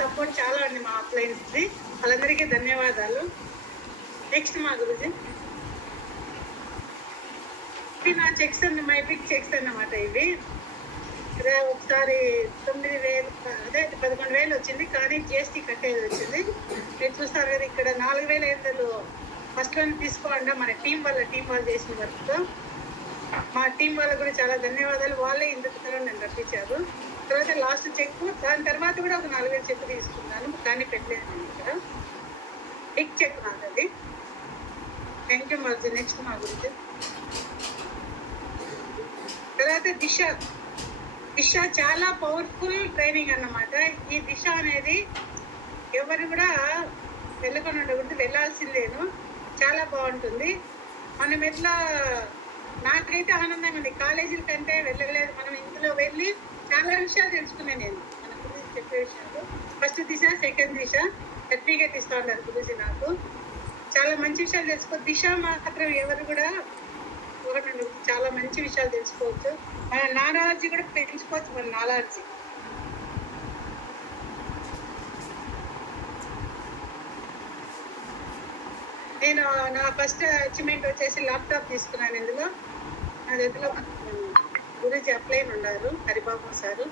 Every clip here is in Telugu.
సపోర్ట్ చాలా ఉంది మా అప్లయన్స్ది, వాళ్ళందరికీ ధన్యవాదాలు. నెక్స్ట్ మా గురుజీ నా చెక్స్ అన్న మై బిగ్ చెక్స్ అన్నమాట. ఇవి ఒకసారి 9,000 అదే 11,000 వచ్చింది, కానీ జిఎస్టీ కట్టేది వచ్చింది. మీరు చూస్తారు కదా ఇక్కడ 4,500 ఫస్ట్ వన్ తీసుకోండి. మన టీం వాళ్ళు చేసిన వర్క్, మా టీం వాళ్ళకు కూడా చాలా ధన్యవాదాలు. వాళ్ళే ఇందుకు నన్ను రప్పించారు. తర్వాత లాస్ట్ చెక్, దాని తర్వాత కూడా ఒక 4,000 చెక్ తీసుకున్నాను, కానీ పెట్టలేదు నేను ఇక్కడ. బిగ్ చెక్ నాది. థ్యాంక్ యూ మాకు. నెక్స్ట్ మా గురించి తర్వాత దిశ చాలా పవర్ఫుల్ ట్రైనింగ్ అన్నమాట. ఈ దిశ అనేది ఎవరు కూడా వెళ్ళకుండా ఉండకూడదు, వెళ్ళాల్సిందేను. చాలా బాగుంటుంది. మనం ఎట్లా, నాకైతే ఆనందంగా ఉంది. కాలేజీల కంటే వెళ్ళలేదు, మనం ఇందులో వెళ్ళి చాలా విషయాలు తెలుసుకున్నాను నేను. మన గురించి చెప్పే విషయాలు, ఫస్ట్ దిశ, సెకండ్ దిశ సర్టిఫికేట్ ఇస్తా ఉన్నారు గురించి. నాకు చాలా మంచి విషయాలు తెలుసుకో. దిశ మాత్రం ఎవరు కూడా చాలా మంచి విషయాలు తెలుసుకోవచ్చు. మన నాలెడ్జ్ కూడా పెంచుకోవచ్చు, మన నాలెడ్జ్. నేను నా ఫస్ట్ అచీవ్మెంట్ వచ్చేసి ల్యాప్టాప్ తీసుకున్నాను. ఇందులో నా దగ్గర గురించి అప్లైన్ ఉన్నారు, హరిబాబు సారు.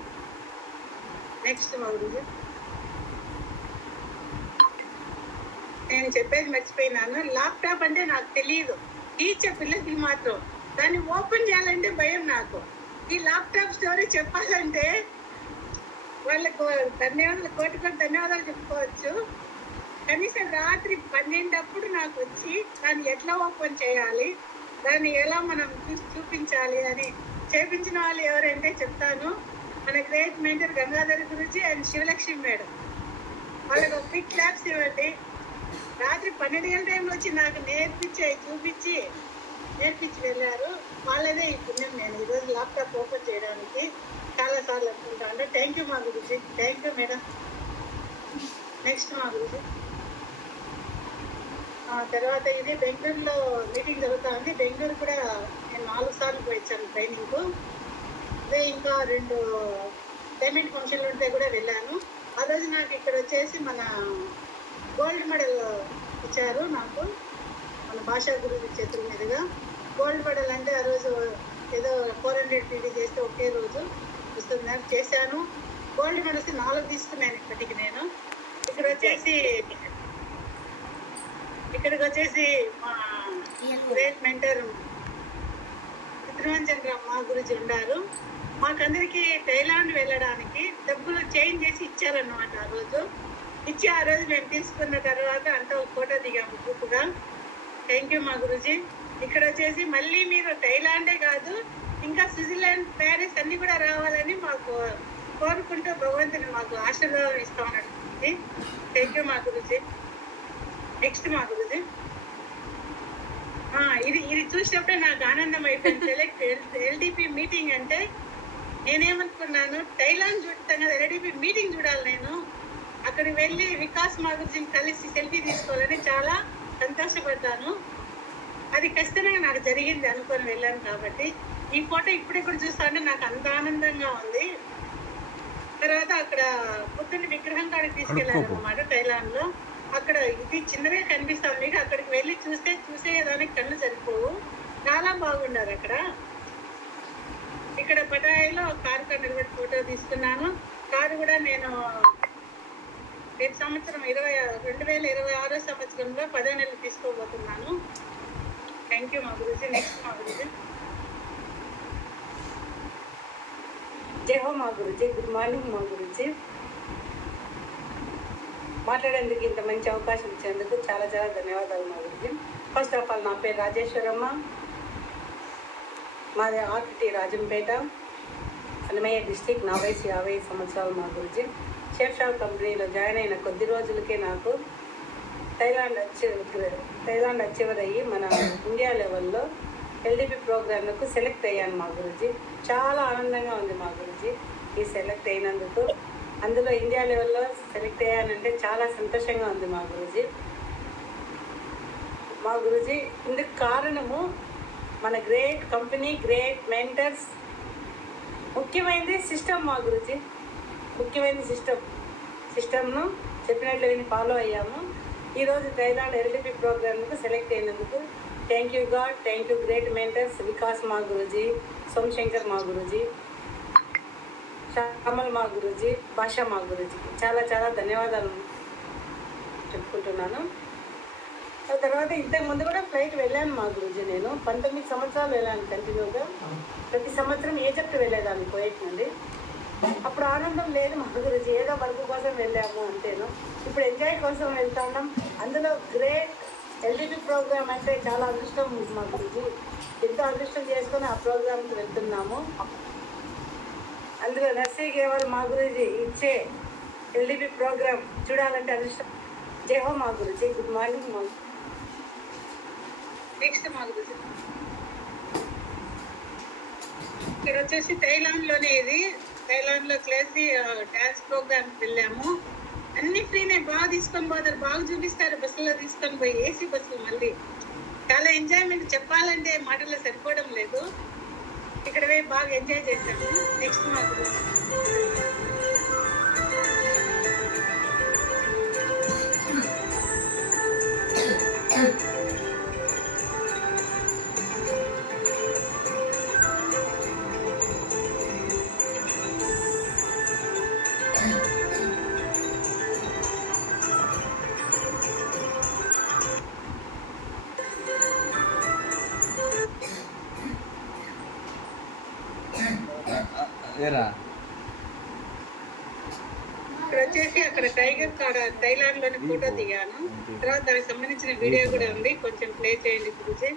నెక్స్ట్ మా గురించి నేను చెప్పేది మర్చిపోయినాను. ల్యాప్టాప్ అంటే నాకు తెలియదు, టీచర్ పిల్లలకి మాత్రం. దాన్ని ఓపెన్ చేయాలంటే భయం నాకు. ఈ ల్యాప్టాప్ స్టోరీ చెప్పాలంటే వాళ్ళకు కోటి ధన్యవాదాలు చెప్పుకోవచ్చు. కనీసం రాత్రి 12 నాకు వచ్చి దాన్ని ఎట్లా ఓపెన్ చేయాలి, దాన్ని ఎలా మనం చూపించాలి అని చేపించిన వాళ్ళు ఎవరంటే చెప్తాను. మన great mentor Gangadhar Guruji and Sivalakshmi madam. వాళ్ళకి ఒక బిగ్ క్లాప్స్ ఇవ్వండి. రాత్రి 12 గంటల టైంలో వచ్చి నాకు చూపించి వెళ్ళారు. వాళ్ళదే ఈ పుణ్యం. నేను ఈరోజు ల్యాప్టాప్ ఓపెన్ చేయడానికి చాలాసార్లు అనుకుంటాను. థ్యాంక్ యూ మా Guruji. Thank you madam. Next మా గురుజీ తర్వాత ఇది బెంగళూరులో మీటింగ్ జరుగుతూ ఉంది. బెంగళూరు కూడా నేను 4 సార్లు పోయించాను ట్రైనింగ్కు. అదే ఇంకా 2 పేమెంట్ ఫంక్షన్లు ఉంటే కూడా వెళ్ళాను. ఆ రోజు నాకు ఇక్కడ వచ్చేసి మన గోల్డ్ మెడల్ ఇచ్చారు నాకు, మన భాషా గురువు చేతుల మీదుగా. గోల్డ్ మెడల్ అంటే ఆ రోజు ఏదో 400 పీడీ చేస్తే ఒకే రోజు వస్తున్నారు, చేశాను. గోల్డ్ మెడల్స్ 4 తీసుకున్నాను ఇప్పటికి నేను. ఇక్కడికి వచ్చేసి మా గ్రేట్ మెంటర్ తిరువంజన్ రామ్ మా గురించి ఉన్నారు. మాకందరికి థైలాండ్ వెళ్ళడానికి డబ్బులు చేంజ్ చేసి ఇచ్చారన్నమాట. ఆ రోజు మేము తీసుకున్న తర్వాత అంతా ఒక ఫోటో దిగాము గ్రూప్గా. థ్యాంక్ యూ మా గురుజీ. ఇక్కడ వచ్చేసి మళ్ళీ మీరు థైలాండే కాదు, ఇంకా స్విట్జర్లాండ్, ప్యారిస్ అన్ని కూడా రావాలని మాకు కోరుకుంటూ భగవంతుని మాకు ఆశీర్వాదం ఇస్తా ఉన్నట్టుంది. థ్యాంక్ యూ మా గురుజీ. నెక్స్ట్ మా గురుజీ ఇది చూసినప్పుడే నాకు ఆనందం అయిపోయింది. సెలెక్ట్ ఎల్డిపి మీటింగ్ అంటే నేనేమనుకున్నాను, థైలాండ్ చూడతాను కదా, ఎల్డిపి మీటింగ్ చూడాలి. నేను అక్కడికి వెళ్ళి వికాస్ మా గురుజీని కలిసి సెల్ఫీ తీసుకోవాలని చాలా సంతోషపడ్డాను. అది ఖచ్చితంగా నాకు జరిగింది అనుకొని వెళ్ళాను. కాబట్టి ఈ ఫోటో ఇప్పుడే కూడా చూస్తా ఉంటే నాకు అంత ఆనందంగా ఉంది. తర్వాత అక్కడ బుద్ధుని విగ్రహం కాడికి తీసుకెళ్ళాను అన్నమాట థైలాండ్ లో. అక్కడ ఇది చిన్నగా కనిపిస్తాను మీకు, అక్కడికి వెళ్ళి చూసేదానికి కళ్ళు సరిపోవు, చాలా బాగుండారు అక్కడ. ఇక్కడ పటాయిలో కారు నిలబడి ఫోటో తీసుకున్నాను. కారు కూడా నేను రేపు సంవత్సరం 2026 సంవత్సరంలో 10వ నెల తీసుకోబోతున్నాను. థ్యాంక్ యూ మా గురించి. నెక్స్ట్ మా గురించి జై హో మా గురించి. గుడ్ మార్నింగ్ మా గురించి. మాట్లాడేందుకు ఇంత మంచి అవకాశం ఇచ్చేందుకు చాలా చాలా ధన్యవాదాలు మా గురించి. ఫస్ట్ ఆఫ్ ఆల్ నా పేరు రాజేశ్వరమ్మ, మాది ఆర్టీ రాజంపేట, అన్నమయ్య డిస్టిక్. నా వయసు 50 సంవత్సరాలు మా గురించి. షేఫ్ షాప్ కంపెనీలో జాయిన్ అయిన కొద్ది రోజులకే నాకు థైలాండ్ అచీవర్ అయ్యి మన ఇండియా లెవెల్లో ఎల్డిపి ప్రోగ్రాంలకు సెలెక్ట్ అయ్యాను మా గురించి. చాలా ఆనందంగా ఉంది మా గురించి ఈ సెలెక్ట్ అయినందుకు. అందులో ఇండియా లెవెల్లో సెలెక్ట్ అయ్యానంటే చాలా సంతోషంగా ఉంది మా గురించి. ఇందుకు కారణము మన గ్రేట్ కంపెనీ, గ్రేట్ మెంటర్స్, ముఖ్యమైనది సిస్టమ్ మా గురించి. ముఖ్యమైన సిస్టమ్ సిస్టమ్ను చెప్పినట్లు విని ఫాలో అయ్యాము. ఈరోజు థైలాండ్ ఎల్డిపి ప్రోగ్రామ్కు సెలెక్ట్ అయినందుకు thank you God, thank you great mentors Vikas మా గురూజీ, సోమశంకర్ మా గురూజీ, శ్యామల్ మా గురూజీ, భాషా మా గురూజీకి చాలా చాలా ధన్యవాదాలు చెప్పుకుంటున్నాను. ఆ తర్వాత ఇంతకుముందు కూడా ఫ్లైట్ వెళ్ళాను మా గురూజీ. నేను 19 సంవత్సరాలు వెళ్ళాను కంటిన్యూగా. ప్రతి సంవత్సరం ఈజిప్ట్ వెళ్ళేదాన్ని కువైట్ నుండి. అప్పుడు ఆనందం లేదు మా గురూజీ, ఏదో వర్క్ కోసం వెళ్ళాము అంతేను. ఇప్పుడు ఎంజాయ్ కోసం వెళ్తున్నాం. అందులో గ్రేట్ ఎల్డిపి ప్రోగ్రామ్ అంటే చాలా అదృష్టం మా గురూజీ. ఎంతో అదృష్టం చేసుకొని ఆ ప్రోగ్రామ్కి వెళ్తున్నాము. అందులో నర్సీగేవారు మా గురూజీ ఇచ్చే ఎల్డిపి ప్రోగ్రామ్ చూడాలంటే అదృష్టం. జై హో మా గురూజీ. గుడ్ మార్నింగ్ మా. నెక్స్ట్ మా గురూజీ ఇక్కడ వచ్చేసి థైలాండ్లోనే, ఇది థైలాండ్లో క్లాసీ డాన్స్ ప్రోగ్రామ్కి వెళ్ళాము. అన్ని ఫ్రీనే, బాగా తీసుకొని పోతారు, బాగా చూపిస్తారు. బస్సులో తీసుకొని పోయి ఏసీ బస్సులు మళ్ళీ చాలా ఎంజాయ్మెంట్, చెప్పాలంటే మాటల్లో సరిపోవడం లేదు. ఇక్కడ పోయి బాగా ఎంజాయ్ చేశాము. నెక్స్ట్ మాకు ఇక్కడ వచ్చేసి అక్కడ టైగర్ కాడ థైలాండ్ లోని ఫోటో దిగాను. తర్వాత దానికి సంబంధించిన వీడియో కూడా ఉంది, కొంచెం ప్లే చేయండి గురూజీ.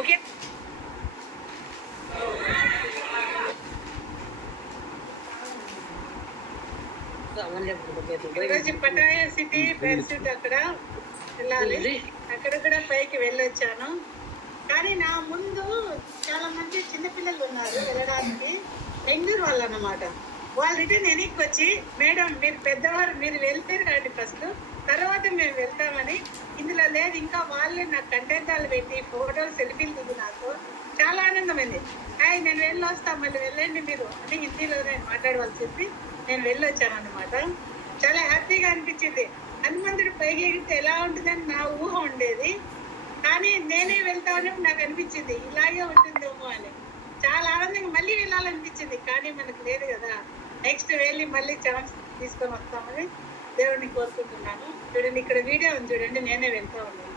ఓకే, ఈరోజు పటాయా సిటీ బెన్సిట్ అక్కడ వెళ్ళాలి. అక్కడ కూడా పైకి వెళ్ళొచ్చాను. కానీ నా ముందు చాలా మంది చిన్నపిల్లలు ఉన్నారు వెళ్ళడానికి, బెంగళూరు వాళ్ళు అన్నమాట. వాళ్ళు రిటర్న్ వెనక్కి వచ్చి, మేడం మీరు పెద్దవారు, మీరు వెళ్తే రండి ఫస్ట్, తర్వాత మేము వెళ్తామని. ఇందులో లేదు, ఇంకా వాళ్ళే నాకు కంటెంటాలు పెట్టి ఫోటోలు సెల్ఫీలు దిగి నాకు చాలా ఆనందమైంది. హాయ్ నేను వెళ్ళొస్తా, మళ్ళీ వెళ్ళండి మీరు అని హిందీలోనే మాట్లాడవలసి చెప్పి నేను వెళ్ళొచ్చాను అన్నమాట. చాలా హ్యాపీగా అనిపించింది. హనుమంతుడు పైకి ఎగిరితే ఎలా ఉంటుందని నా ఊహ ఉండేది, కానీ నేనే వెళ్తామని నాకు అనిపించింది ఇలాగే ఉంటుందేమో అని. చాలా ఆనందంగా మళ్ళీ వెళ్ళాలనిపించింది, కానీ మనకు లేదు కదా. నెక్స్ట్ వెళ్ళి మళ్ళీ ఛాన్స్ తీసుకొని వస్తామని దేవుడిని కోరుకుంటున్నాను. చూడండి ఇక్కడ వీడియో ఉంది, చూడండి నేనే వెళ్తా ఉన్నాను.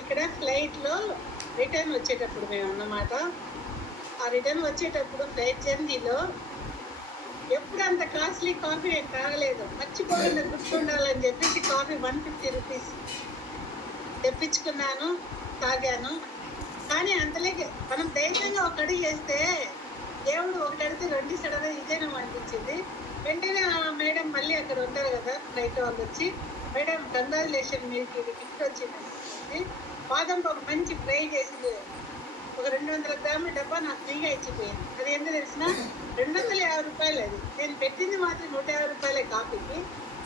ఇక్కడ ఫ్లైట్ లో రిటర్న్ వచ్చేటప్పుడు మేము అన్నమాట. ఆ రిటర్న్ వచ్చేటప్పుడు ఫ్లైట్ జర్నీలో ఎప్పుడు అంత కాస్ట్లీ కాఫీ నేను తాగలేదు. మర్చిపోకుండా గుర్తుండాలని చెప్పేసి కాఫీ 150 రూపీస్ తెప్పించుకున్నాను, తాగాను. కానీ అంతలేకే మనం ధైర్యంగా ఒక అడుగు చేస్తే దేవుడు ఒకటి అడిగితే 2 సడన్ ఇదేనా అనిపించింది. వెంటనే మేడం మళ్ళీ అక్కడ ఉంటారు కదా ఫ్లైట్ వాళ్ళు వచ్చి, మేడం కంగ్రాచులేషన్ మీకు ఇది గిఫ్ట్ వచ్చింది, బాదం ఒక మంచి ఫ్రై చేసింది, ఒక 200 గ్రాముల డబ్బా నాకు ఫ్రీగా ఇచ్చిపోయింది. అది ఎంత తెలిసిన 250 రూపాయలు. అది నేను పెట్టింది మాత్రం 150 రూపాయలే కాఫీకి,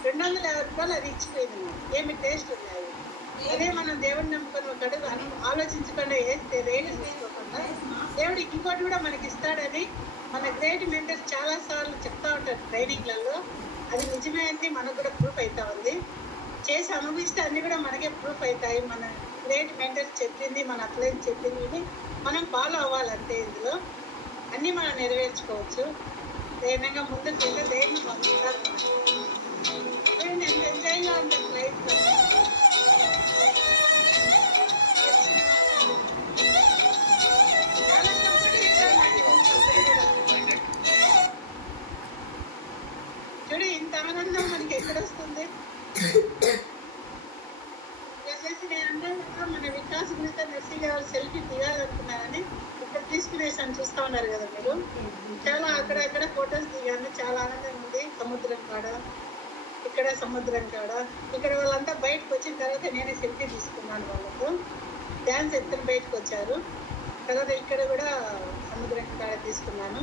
250 రూపాయలు అది ఇచ్చిపోయింది. ఏమి టేస్ట్ ఉన్నాయి. అదే మనం దేవుడిని నమ్ముకొని ఒక అడుగు ఆలోచించకుండా వేస్తే, రేటు తీసుకోకుండా దేవుడికి ఇంకోటి కూడా మనకి ఇస్తాడని మన గ్రేట్ మెంటర్స్ చాలా సార్లు చెప్తా ఉంటారు ట్రైనింగ్లలో. అది నిజమే అని మనకు కూడా ప్రూఫ్ అవుతా ఉంది. చేసి అనుభవిస్తే అన్ని కూడా మనకే ప్రూఫ్ అవుతాయి. మన గ్రేట్ మెంటర్స్ చెప్పింది, మన అప్లైన్ చెప్పింది మనం ఫాలో అవ్వాలంటే ఇందులో అన్నీ మనం నెరవేర్చుకోవచ్చు. ధైర్యంగా ముందుకు వెళ్తే ధైర్యం పంపిస్తారు. ఎంత ఎంజాయ్గా ఉంటుంది లైఫ్లో. సెల్ఫీ దిగాలనుకున్నానని ఇక్కడ తీసుకునేసాను. చూస్తా ఉన్నారు కదా మీరు. చాలా అక్కడ ఫొటోస్ దిగాను. చాలా ఆనందంగా ఉంది. సముద్రం కాడ, ఇక్కడ సముద్రం కాడ, ఇక్కడ వాళ్ళంతా బయటకు వచ్చిన తర్వాత నేనే సెల్ఫీ తీసుకున్నాను వాళ్ళతో. డ్యాన్స్ ఎత్తుని బయటకు వచ్చారు. తర్వాత ఇక్కడ కూడా సముద్రం కాడ తీసుకున్నాను.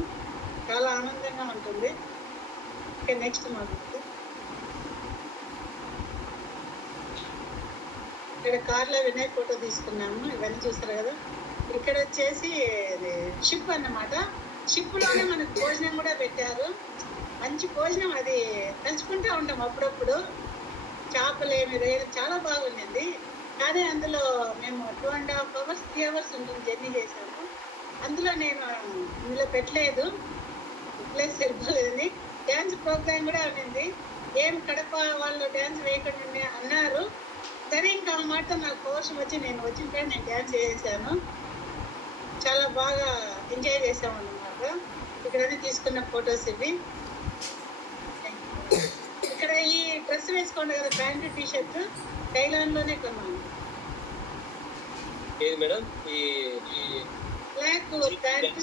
చాలా ఆనందంగా ఉంటుంది. ఓకే, నెక్స్ట్ మాకు ఇక్కడ కార్లో వినాయక్ ఫోటో తీసుకున్నాము. ఇవన్నీ చూస్తారు కదా. ఇక్కడ వచ్చేసి షిప్ అన్నమాట. షిప్ లోనే మనకు భోజనం కూడా పెట్టారు. మంచి భోజనం, అది తలుచుకుంటూ ఉంటాం అప్పుడప్పుడు. చేపలేమి రైలు చాలా బాగుండింది. కానీ అందులో మేము 2.5 hours 3 hours ఉంటుంది జర్నీ చేసాము. అందులో నేను ఇందులో పెట్టలేదు, ప్లేస్ సరిపోలేదని. డ్యాన్స్ ప్రోగ్రామ్ కూడా ఉన్నింది. ఏం కడప వాళ్ళు డ్యాన్స్ వేయకుండా అన్నారు. సరే, ఇంకా ఆ మాట నాకు కోశం వచ్చి నేను వచ్చిన నేను డ్యాన్స్ చేసాను. చాలా బాగా ఎంజాయ్ చేసాము అన్నమాట. ఇక్కడ తీసుకున్న ఫొటోస్ ఇవి. ఇక్కడ ఈ డ్రెస్ వేసుకోండి కదా, ప్యాంటు టీ షర్ట్ థైలాండ్ లోనే కొన్నాను. బ్లాక్ ప్యాంటు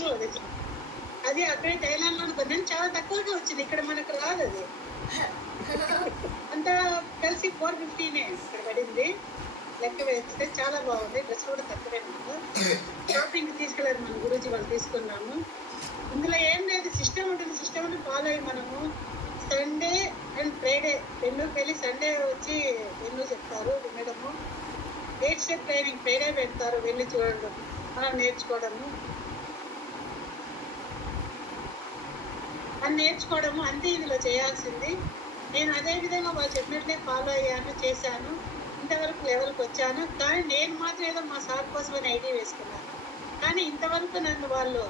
అది అక్కడే థైలాండ్ లోనే కొన్నాను. చాలా తక్కువగా వచ్చింది. ఇక్కడ మనకు రాదు అది. అంతా కలిసి 450 ఇక్కడ పడింది. లెక్క వేస్తే చాలా బాగుంది. డ్రెస్ కూడా తక్కువే. షాపింగ్ తీసుకెళ్ళారు మన గురించి, వాళ్ళు తీసుకున్నాము. ఇందులో ఏం లేదు, సిస్టమ్ ఉంటుంది. సిస్టమ్ ఫాలో అయ్యి మనము సండే అండ్ ఫ్రైడే బెంగళూరుకి వెళ్ళి సండే వచ్చి బెంగళూరు చెప్తారు వినడము. 8 స్టెప్ ట్రైనింగ్ ఫ్రైడే పెడతారు, వెళ్ళి చూడడం, మనం నేర్చుకోవడము. అని నేర్చుకోవడము అంతే ఇందులో చేయాల్సింది. నేను అదే విధంగా వాళ్ళు చెప్పినట్లే ఫాలో అయ్యాను, చేశాను. ఇంతవరకు లెవెల్కి వచ్చాను. కానీ నేను మాత్రం ఏదో మా సార్ కోసమని ఐడియా వేసుకున్నాను. కానీ ఇంతవరకు నన్ను వాళ్ళు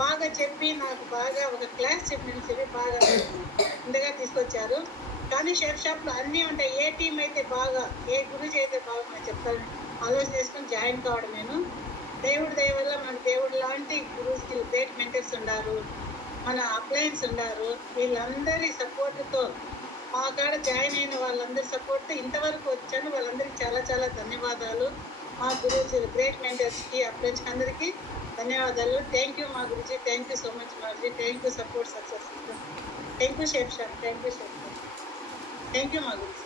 బాగా చెప్పి, నాకు బాగా ఒక క్లాస్ చెప్పి బాగా ఇంతగా తీసుకొచ్చారు. కానీ షెఫ్ షాప్లో అన్నీ ఉంటాయి. ఏ టీం అయితే బాగా, ఏ గురుజీ అయితే బాగా మనం చెప్తాను ఆలోచన చేసుకుని జాయిన్ కావడం. నేను దేవుడి దయ వల్ల మనకు దేవుడు లాంటి గురువుకి గ్రేట్ మెంటర్స్ ఉన్నారు, మన అప్లయన్స్ ఉన్నారు. వీళ్ళందరి సపోర్ట్తో మా కాడ జాయిన్ అయిన వాళ్ళందరి సపోర్ట్తో ఇంతవరకు వచ్చాను. వాళ్ళందరికీ చాలా చాలా ధన్యవాదాలు. మా గురుజీ గ్రేట్ మెంటర్స్కి, అప్లయన్స్కి అందరికీ ధన్యవాదాలు. థ్యాంక్ యూ మా Guruji. Thank you so much మాజీ. Thank you support success. Thank you chef shop. Thank you chef. Thank you మా గురుజీ.